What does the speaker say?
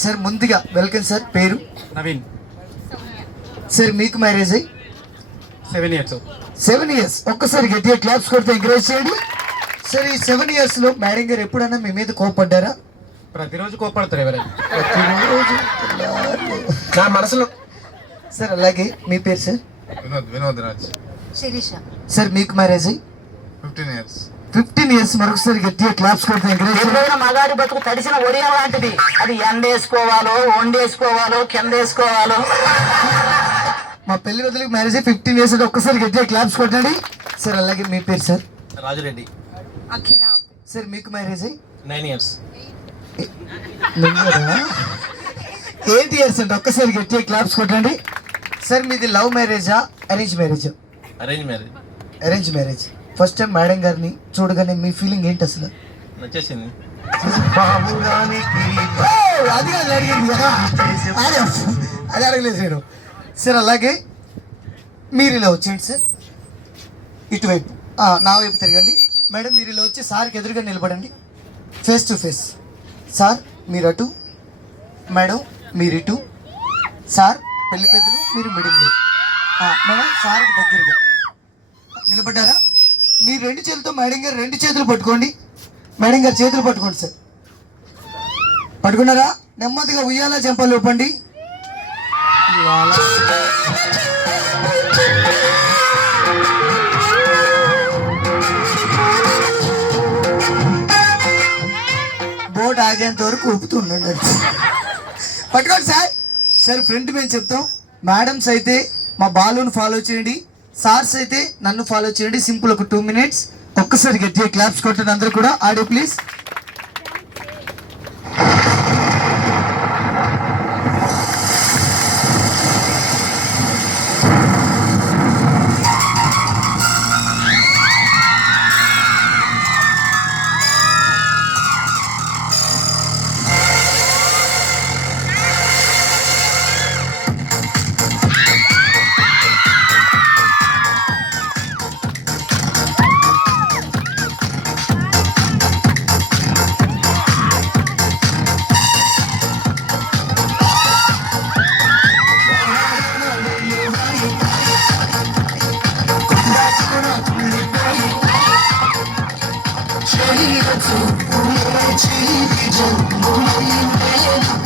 Sir ముందుగా welcome sir పేరు? Naveen. Sir మీకు మ్యారేజ్ అయ్యి సెవెన్ ఇయర్స్ సెవెన్ ఇయర్స్ ఒక్కసారి గట్టిగా క్లాప్స్ కొడితే ఎంకరేజ్ చేయండి. సార్ ఈ సెవెన్ ఇయర్స్లో మేడం గారు ఎప్పుడైనా మీ మీద కోపడ్డారా ప్రతిరోజు కోపడతారు ఎవరైనా. ప్రతిరోజు? నా మనసులో. సార్ అలాగే మీ పేరు సార్? వినోద్ వినోద్ రాజ్. శిరీష. సార్ మీకు మ్యారేజ్ అయ్యి ఫిఫ్టీన్ ఇయర్స్ ఫిఫ్టీన్ ఇయర్స్ మరొకసారి గట్టిగా క్లాప్స్ కొడితే ఎంకరేజ్ చేయండి ఎప్పుడైనా మగాడి బతుకు తడిసిన ఒడియం లాంటిది. అది ఎండేసుకోవాలో వండేసుకోవాలో కింద వేసుకోవాలో మా పెళ్ళి వదిలికి మ్యారేజ్ ఫిఫ్టీన్ ఇయర్స్ అంటే ఒక్కసారి గట్టిగా క్లాప్స్ కొట్టండి. సార్ అలాగే మీ పేరు సార్? రాజురెడ్డి. అఖిల. సార్ మీకు marriage nine years eight years అంటే ఒక్కసారి గట్టిగా క్లాప్స్ కొట్టండి. సార్ మీది లవ్ మ్యారేజా అరేంజ్ మ్యారేజా arrange marriage arrange marriage first time madam గారిని చూడగానే మీ ఫీలింగ్ ఏంటి అసలు? నచ్చేసింది. అది కాదు అడిగింది కదా అదే అది అడగలేదు నేను సార్ అలాగే మీరు ఇలా వచ్చేయండి సార్ ఇటువైపు. నా వైపు తిరగండి. మేడం మీరు ఇలా వచ్చి సార్కి ఎదురుగా నిలబడండి. ఫేస్ టు ఫేస్ సార్ మీరు అటు. మేడం మీరు ఇటు. సార్ పెళ్ళి పెద్దలు మీరు మిడిల్లో ఆ, మేడం సార్కి దగ్గరగా. నిలబడ్డారా? మీరు రెండు చేతులతో మేడం గారు రెండు చేతులు పట్టుకోండి. మేడం గారు చేతులు పట్టుకోండి సార్. పట్టుకున్నారా? నెమ్మదిగా ఉయ్యాల చెంపలు ఇవ్వండి బోట్ ఆగేంత వరకు ఊపుతూ ఉండండి. పట్టుకోండి సార్. సార్ ఫ్రెండ్ మేము చెప్తాం. మేడమ్స్ అయితే మా బాలుని ఫాలో చేయండి. సార్స్ అయితే నన్ను ఫాలో చేయండి. సింపుల్ ఒక టూ మినిట్స్ ఒక్కసారి గట్టిగా క్లాప్స్ కొట్టండి అందరూ కూడా. Audio please Thank you.